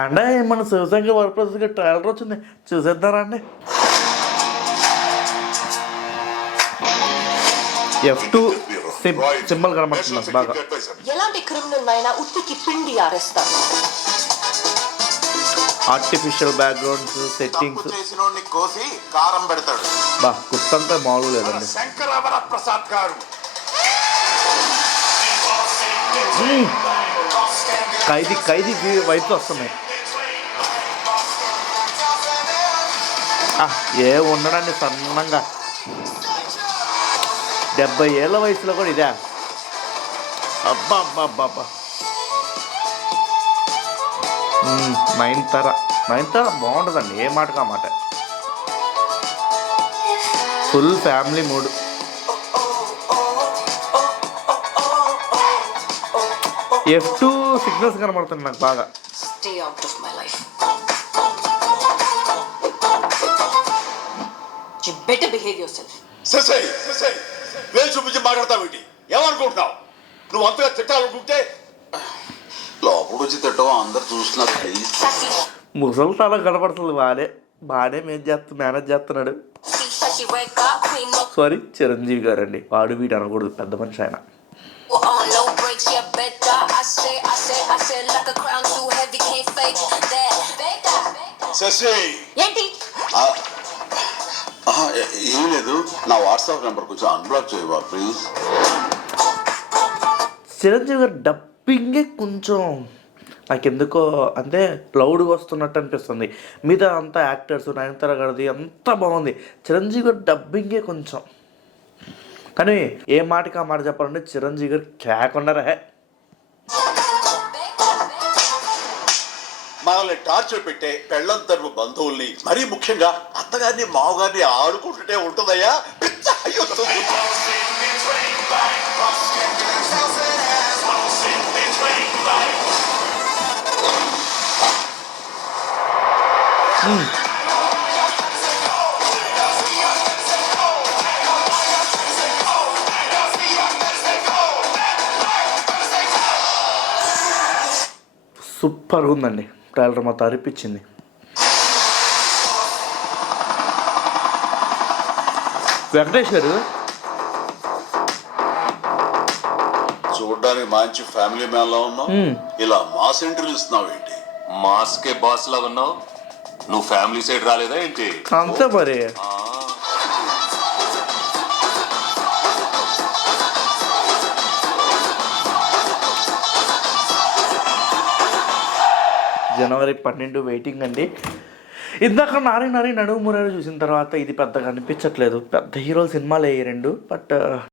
And మన Shivshankar Varaprasad trailer వచ్చింది, చూసేద్దారా అండి. F2 సింబల్ కనబడుతుంది నాకు బాగా. ఎలాంటి క్రిమినల్ అయినా ఉత్తికి పిండి ఆరేస్తారు. ఆర్టిఫిషియల్ బ్యాక్గ్రౌండ్స్, సెట్టింగ్స్ కోసి కారం పెడతాడు. బా గుర్తంతా మామూలు లేదండి. శంకర ప్రసాద్ గారు ఖైదీ వైపు వస్తున్నాయి. ఏ ఉండడండి సన్నంగా, 70 ఏళ్ళ వయసులో కూడా ఇదే. అబ్బా అబ్బా అబ్బా అబ్బా. నయనతార బాగుంటుందండి, ఏ మాటకు ఆ మాట. Full family mood. F2 signals కనబడుతుంది నాకు బాగా. చూపించి మాట్లాడతావు, ఏమనుకుంటున్నావు? నువ్వు అంతగా తిట్టాలనుకుంటే లోపల వచ్చి తిట్టవా, అందరు చూస్తున్నారు. ముసలి తల కనబడుతుంది, బాగానే మేనేజ్ చేస్తున్నాడు. సారీ, చిరంజీవి గారు అండి, వాడు వీడు అనకూడదు, పెద్ద మనిషి ఆయన. ఏం లేదు, నా వాట్సాప్ నెంబర్ కొంచెం అన్బ్లాక్ చేయవా ప్లీజ్. చిరంజీవి గారు డబ్బింగే కొంచెం నాకెందుకో అంటే లౌడ్గా వస్తున్నట్టు అనిపిస్తుంది. మీద అంతా యాక్టర్స్, నయనతార గారిది అంతా బాగుంది. చిరంజీవి గారు డబ్బింగే కొంచెం, కానీ ఏ మాటకి ఆ మాట చెప్పాలంటే చిరంజీవి గారు కేకుండరా. మనల్ని టార్చర్ పెట్టే పెళ్ళం తరపు బంధువుల్ని, మరీ ముఖ్యంగా అత్తగారిని మామగారిని ఆడుకుంటుంటే ఉంటుందయ్యా. సూపర్గా ఉందండి, ట్రైలర్ మొత్తం అరిపించింది. వెంకటేష్ గారు చూడడానికి మంచి ఫ్యామిలీ మ్యాన్ లా ఉన్నావు, ఇలా మాస్ ఎంట్రీలు ఇస్తున్నావు ఏంటి? మాస్కే బాస్ లాగా ఉన్నావు, నువ్వు ఫ్యామిలీ సైడ్ రాలేదా ఏంటి? అంతే మరి. జనవరి 12 వెయిటింగ్ అండి. ఇందాక నారి నడుము మురారి చూసిన తర్వాత ఇది పెద్దగా అనిపించట్లేదు. పెద్ద హీరోల సినిమాలు అయ్యాయి 2, బట్